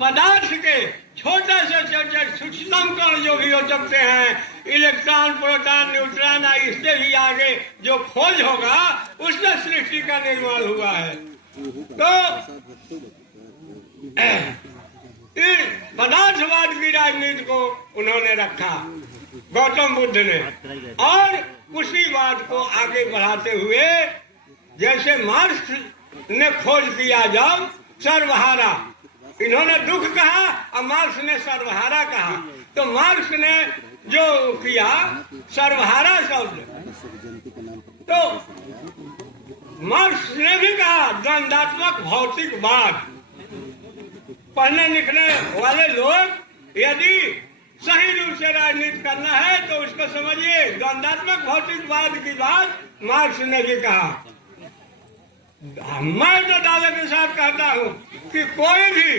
पदार्थ के छोटे से छोटे सूक्ष्म कण जो भी हो सकते हैं, इलेक्ट्रॉन, प्रोटॉन, न्यूट्रॉन, इससे भी आगे जो खोज होगा उससे सृष्टि का निर्माण हुआ है। तो पदार्थवाद की राजनीति को उन्होंने रखा गौतम बुद्ध ने, और उसी बात को आगे बढ़ाते हुए जैसे मार्क्स ने खोज किया जब सर्वहारा, इन्होंने दुख कहा और मार्क्स ने सर्वहारा कहा, तो मार्क्स ने जो किया सर्वहारा शब्द, तो मार्क्स ने भी कहा द्वंदात्मक भौतिकवाद। पढ़ने लिखने वाले लोग यदि सही रूप से राजनीति करना है तो उसको समझिए, द्वंदात्मक भौतिकवाद की बात मार्क्स ने भी कहा। मैं तो दावे के साथ कहता हूँ कि कोई भी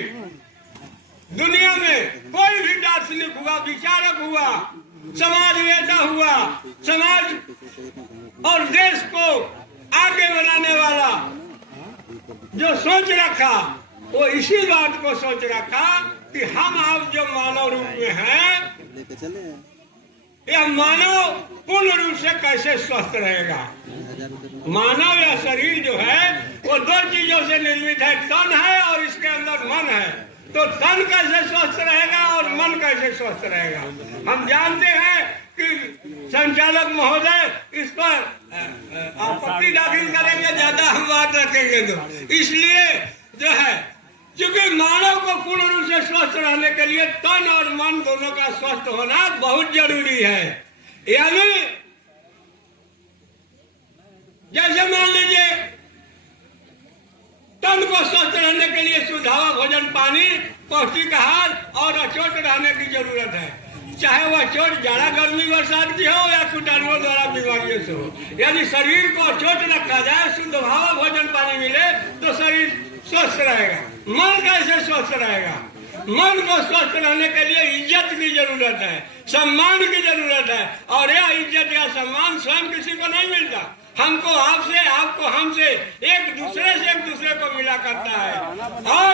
दुनिया में कोई भी दार्शनिक हुआ, विचारक हुआ, समाजवेता हुआ, समाज और देश को आगे बनाने वाला जो सोच रखा, वो इसी बात को सोच रखा कि हम आप जो मानव रूप में हैं, यह मानव पूर्ण रूप से कैसे स्वस्थ रहेगा। मानव या शरीर जो है वो दो चीजों से निर्मित है, तन है और इसके अंदर मन है। तो तन कैसे स्वस्थ रहेगा और मन कैसे स्वस्थ रहेगा। हम जानते हैं कि संचालक महोदय इस पर आपत्ति दाखिल करेंगे, ज्यादा हम बात रखेंगे तो इसलिए जो है, क्योंकि मानव को पूर्ण रूप से स्वस्थ रहने के लिए तन और मन दोनों का स्वस्थ होना बहुत जरूरी है। यानी जैसे मान लीजिए तन को स्वस्थ रहने के लिए सुधावा भोजन, पानी, पौष्टिक आहार और अचोट रहने की जरूरत है। चाहे वह चोट जाड़ा, गर्मी, बरसात की हो या कीटाणुओं द्वारा बीमारियों से हो। यदि शरीर को अचोट रखा जाए, शुद्ध हवा, भोजन, पानी मिले तो शरीर स्वस्थ रहेगा। मन कैसे स्वस्थ रहेगा? मन को स्वस्थ रहने के लिए इज्जत की जरूरत है, सम्मान की जरूरत है, और यह इज्जत या सम्मान स्वयं किसी को नहीं मिलता। हमको आपसे, आपको हमसे, एक दूसरे से एक दूसरे को मिला करता है। और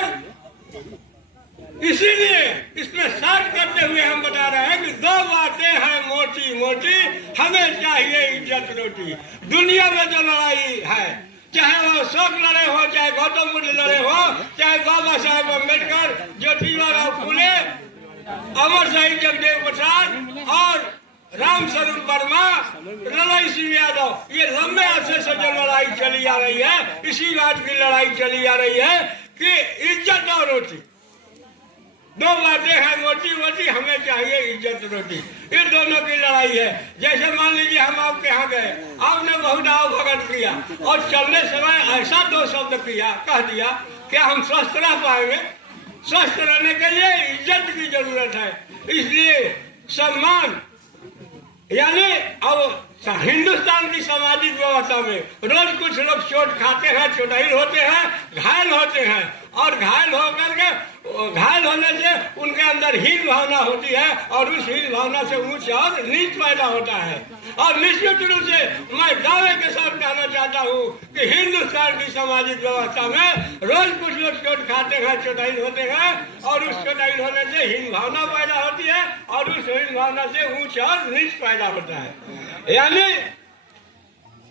इसीलिए इसमें साथ करते हुए हम बता रहे हैं कि दो बातें हैं मोटी मोटी, हमें चाहिए इज्जत रोटी। दुनिया में जो लड़ाई है, चाहे वो अशोक लड़े हो, चाहे गौतम बुद्ध लड़े हो, चाहे बाबा साहेब अम्बेडकर, ज्योतिबा फुले, अमर शहीद जगदेव प्रसाद और राम स्वरूप वर्मा, लड़ाई सिंह यादव, ये लंबे अरसे से जो लड़ाई चली आ रही है, इसी बात की लड़ाई चली आ रही है कि इज्जत और रोटी। दो बातें हैं मोटी मोटी, हमें चाहिए इज्जत रोटी। ये दोनों की लड़ाई है। जैसे मान लीजिए हम आपके यहाँ गए, आपने बहुत आओ भगत किया और चलने समय ऐसा दो शब्द किया, कह दिया, क्या हम स्वस्थ रह पाएंगे? स्वस्थ रहने के लिए इज्जत की जरूरत है। इसलिए सम्मान, यानी अब हिंदुस्तान की सामाजिक व्यवस्था में रोज कुछ लोग चोट खाते हैं, चोटाई होते हैं, घायल होते हैं, और घायल होकर के, घायल होने से उनके अंदर हीन भावना होती है, और उस हीन भावना से ऊंच और नीच पैदा होता है। और निश्चित रूप से मैं दावे के साथ कहना चाहता हूँ कि हिंदुस्तान की सामाजिक व्यवस्था में रोज कुछ लोग चोट खाते हैं, चोटाई होते हैं, और उस चोटाई होने से हीन भावना पैदा होती है, और उस हीन भावना से ऊंच और नीच पैदा होता है। यानी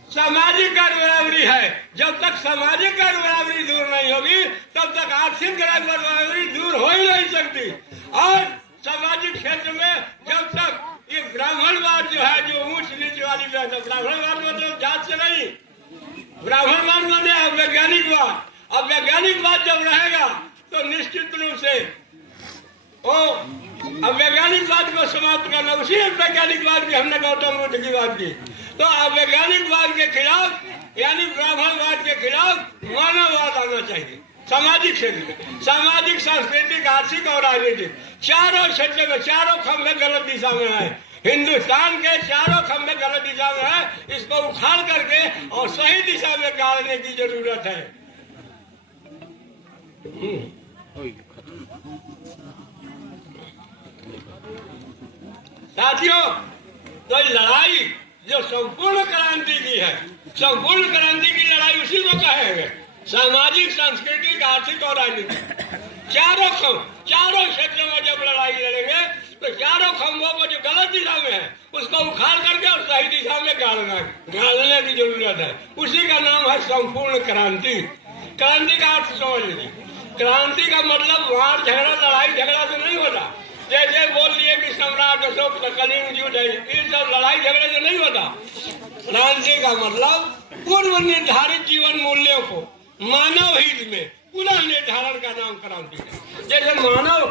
सामाजिक बराबरी है। जब तक सामाजिक बराबरी दूर नहीं होगी तब तक आर्थिक बराबरी दूर हो ही नहीं सकती। और सामाजिक क्षेत्र में जब तक ये ब्राह्मणवाद जो है, जो ऊंच नीच वाली बात है, ब्राह्मणवाद मतलब जात से नहीं, ब्राह्मणवाद मतलब वैज्ञानिकवाद। अब वैज्ञानिकवाद जब रहेगा तो निश्चित रूप से अब वैज्ञानिकवाद को समाप्त करना, उसी वैज्ञानिकवाद की हमने गौतम बुद्ध की बात की। तो अब वैज्ञानिकवाद के खिलाफ, यानी ब्राह्मणवाद के खिलाफ मानववाद आना चाहिए। सामाजिक क्षेत्र में, सामाजिक, सांस्कृतिक, आर्थिक और राजनीतिक चारों क्षेत्र में, चारों खंभे गलत दिशा में है। हिंदुस्तान के चारों खंभे गलत दिशा में है। इसको उखाड़ करके और सही दिशा में गाड़ने की जरूरत है। साथियों, तो लड़ाई जो संपूर्ण क्रांति की है, संपूर्ण क्रांति की लड़ाई उसी को कहेंगे, सामाजिक, सांस्कृतिक, आर्थिक और राजनीतिक चारों क्षेत्रों में जब लड़ाई लड़ेंगे तो चारों खंभों को जो गलत दिशा में है उसको उखाड़ करके और सही दिशा में गाड़ने की जरूरत है। उसी का नाम है संपूर्ण क्रांति। क्रांति का अर्थ समझ लीजिए। क्रांति का मतलब वहां झगड़ा लड़ाई झगड़ा तो नहीं होता। जैसे बोल दिए कि सम्राट अशोक कलिंग युद्ध है, ये सब लड़ाई झगड़े से नहीं होता। क्रांति का मतलब पूर्व निर्धारित जीवन मूल्यों को मानव हित में पुनः निर्धारण का नाम क्रांति है। जैसे मानव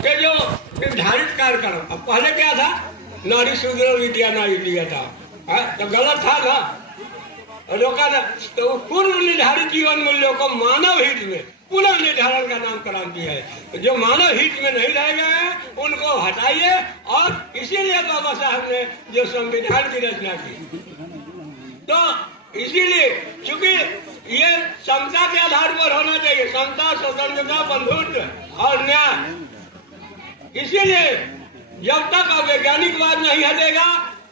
के जो निर्धारित कार्यक्रम, अब पहले क्या था, नारी शूद्र विद्या नारी दिया था, तो गलत था ना, रोका ना। तो पूर्व निर्धारित जीवन मूल्यों को मानव हित में पुनः निर्धारण का नाम क्रांति है। जो मानव हित में नहीं रह गए हैं उनको हटाइए। और इसीलिए बाबा साहब ने जो संविधान की रचना की, तो इसीलिए चूंकि ये समता के आधार पर होना चाहिए, समता, स्वतंत्रता, बंधुत्व और न्याय। इसीलिए जब तक अवैज्ञानिकवाद नहीं हटेगा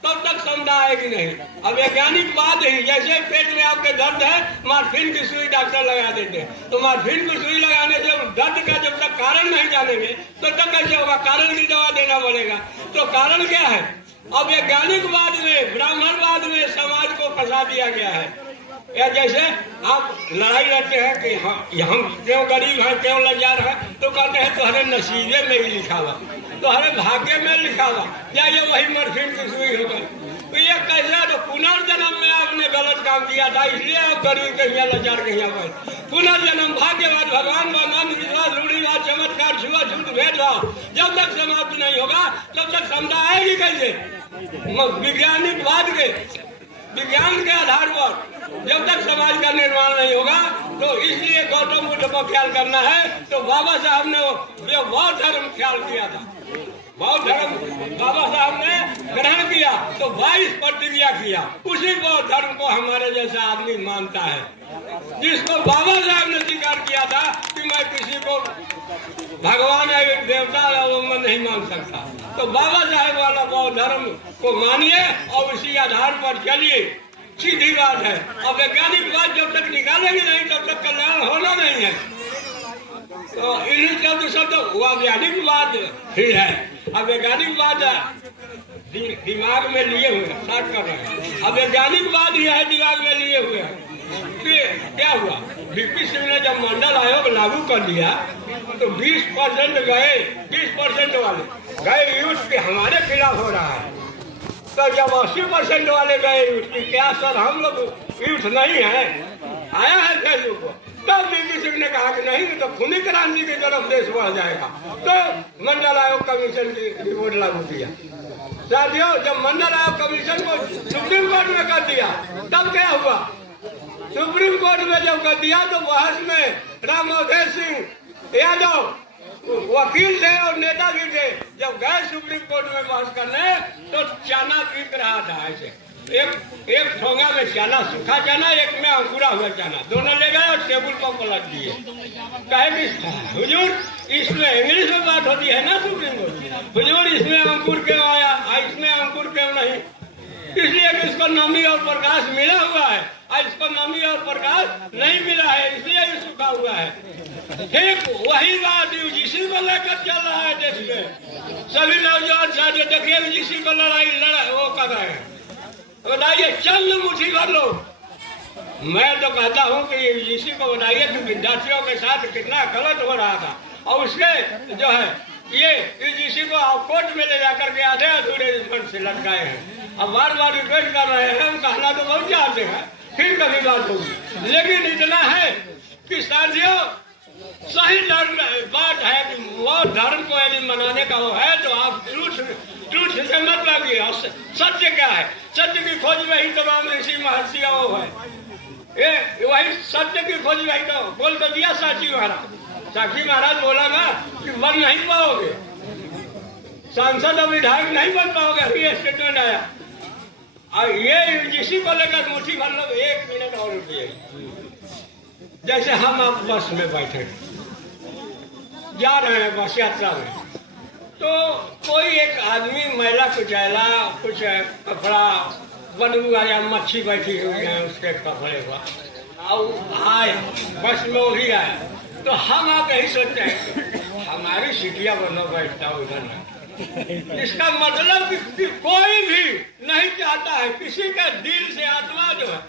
तब तक समता आएगी नहीं। अवैज्ञानिकवाद ही, जैसे पेट में आपके दर्द है, मार्फिन की सुई डॉक्टर लगा देते हैं, तो मार्फिन की सुई लगाने से दर्द का जब तक कारण नहीं जानेंगे तो तक कैसे होगा, कारण की दवा देना पड़ेगा। तो कारण क्या है, अवैज्ञानिकवाद में, ब्राह्मणवाद में समाज को फंसा दिया गया है। या जैसे आप लड़ाई लड़ते हैं कि हम क्यों गरीब हैं, क्यों लाचार हैं, तो कहते हैं तुम्हारे नसीबे में ही लिखा हुआ, तुम्हारे भाग्य में लिखा हुआ, या ये वही मरफिन की सुई होगा। तो ये कैसा, तो पुनर्जन्म में आपने गलत काम किया था, इसलिए आप गरीब कहिया लाचार कहिया पाए। पुनर्जन्म, भाग्यवाद, भगवान का अंधविश्वास, रूढ़िवाद, चमत्कार, छुआछूत, भेदभाव जब तक समाप्त नहीं होगा तब तक समता आएगी कैसे। विज्ञान के आधार पर जब तक समाज का निर्माण नहीं होगा, तो इसलिए गौतम बुद्ध को ख्याल करना है। तो बाबा साहब ने जो बौद्ध धर्म ख्याल किया था, बौद्ध धर्म बाबा साहब ने ग्रहण किया, तो 22 प्रतिज्ञा किया। उसी बौद्ध धर्म को हमारे जैसा आदमी मानता है, जिसको बाबा साहब ने स्वीकार किया था कि मैं किसी को भगवान या देवता या वो मैं नहीं मान सकता। तो बाबा साहब वाला बौद्ध धर्म को मानिए और उसी आधार पर चलिए, सीधी बात है। और वैज्ञानिक बात जब तक निकालेंगे नहीं तब तक कल्याण होना नहीं है। तो इन्हीं शब्द शब्द वैज्ञानिक बात ही है। अब वैज्ञानिक बात दिमाग में लिए हुए साथ कर रहे हैं, अब वैज्ञानिक बात ही है दिमाग में लिए हुए हैं। क्या हुआ, बीपी सिंह ने जब मंडल आयोग लागू कर दिया तो 20% गए, 20% वाले गए यूथ के हमारे खिलाफ हो रहा है। तो जब 80% वाले गए यूथ की, क्या सर हम लोग यूथ नहीं है, आया है फेसबुक को, तब बीपी सिंह ने कहा कि नहीं तो खूनी क्रांति की तरफ देश बढ़ जाएगा। तो मंडल आयोग कमीशन की रिपोर्ट लागू किया। साथियों, जब मंडल आयोग कमीशन को सुप्रीम कोर्ट में कर दिया तब क्या हुआ, सुप्रीम कोर्ट में जब कर दिया तो बहस में राम अवधेश सिंह यादव वकील थे और नेता भी थे। जब गए सुप्रीम कोर्ट में बहस करने तो चना बिक रहा था ऐसे, एक ठोंगा में चना, सूखा चना, एक में अंकुरा हुआ चना, दोनों ले गए और टेबल पर पलट दिए। कहे कि हुजूर इसमें इंग्लिश में बात होती है ना सुप्रीम कोर्ट, हुजूर इसमें अंकुर क्यों आया, इसमें अंकुर क्यों नहीं, इसलिए कि इसको नमी और प्रकाश मिला हुआ है और इसको नमी और प्रकाश नहीं मिला है, इसलिए ये सूखा हुआ है। ठीक वही बात यूजीसी को लेकर चल रहा है देश में। सभी नौजवान साथी देखिए यूजीसी को लड़ाई वो कर रहे हैं। बताइए, चंद मुट्ठी भर लो। मैं तो कहता हूँ कि यूजीसी को बताइए कि विद्यार्थियों के साथ कितना गलत हो रहा था, और उसके जो है ये यूजीसी को कोर्ट में ले जाकर के आधे अधूरे फंड से लटकाए हैं। अब बार बार रिक्वेस्ट कर रहे हैं, हम कहना तो बहुत चाहते हैं, फिर कभी बात होगी, लेकिन इतना है कि साथियों सही धर्म बात है कि वो धर्म को यदि मनाने का वो है तो आप ट्रूथ से मत लागिए। सत्य क्या है, सत्य की खोज में ही तमाम ऋषि महर्षि वो है, ये वही सत्य की खोज में ही तो बोल तो दिया साक्षी महाराज। साक्षी महाराज बोला ना कि बन नहीं पाओगे, सांसद और विधायक नहीं बन पाओगे, अभी स्टेटमेंट आया। और ये यूजीसी को लेकर मुट्ठी भर लोग 1 मिनट और रुकिए। जैसे हम आप बस में बैठे जा रहे हैं, बस यात्रा में, तो कोई एक आदमी महिला कुचैला कुछ कपड़ा बन हुआ या मच्छी बैठी हुई है उसके कपड़े पर, और आए बस में वही आया तो हम आप यही सोचते हैं हमारी सीटियां बनो बैठता उधर ना। इसका मतलब कि कोई भी नहीं चाहता है, किसी का दिल से आत्मा जो है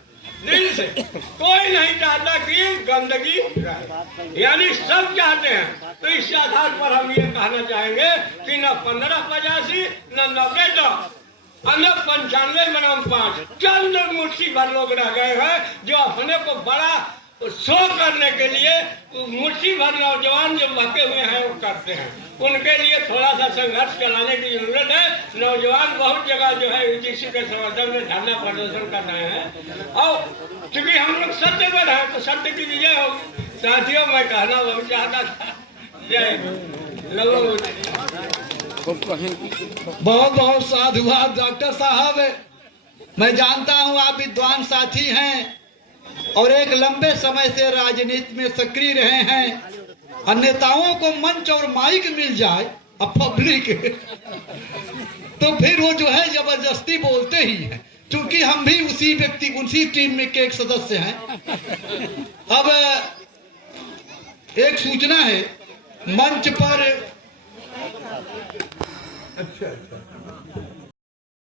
दिल से कोई नहीं चाहता कि गंदगी रहे, यानी सब चाहते हैं। तो इस आधार पर हम ये कहना चाहेंगे कि न 1585 न 90 न 95 बनाम 5 चंद मुट्ठी भर लोग रह गए हैं जो अपने को बड़ा शो करने के लिए मुट्ठी भर नौजवान जो बचे हुए हैं वो करते हैं। उनके लिए थोड़ा सा संघर्ष चलाने की जरूरत है। नौजवान बहुत जगह जो है यूजीसी के समर्थन में धरना प्रदर्शन कर रहे हैं और क्योंकि हम लोग सत्य पर हैं तो सत्य की विजय होगी। साथियों मैं कहना बहुत चाहता था। जय लोगों बहुत बहुत साधुवाद डॉक्टर साहब। मैं जानता हूं आप विद्वान साथी हैं और एक लंबे समय से राजनीति में सक्रिय रहे हैं। नेताओं को मंच और माइक मिल जाए अब पब्लिक तो फिर वो जो है जबरदस्ती बोलते ही हैं, क्योंकि हम भी उसी टीम में के एक सदस्य हैं। अब एक सूचना है मंच पर। अच्छा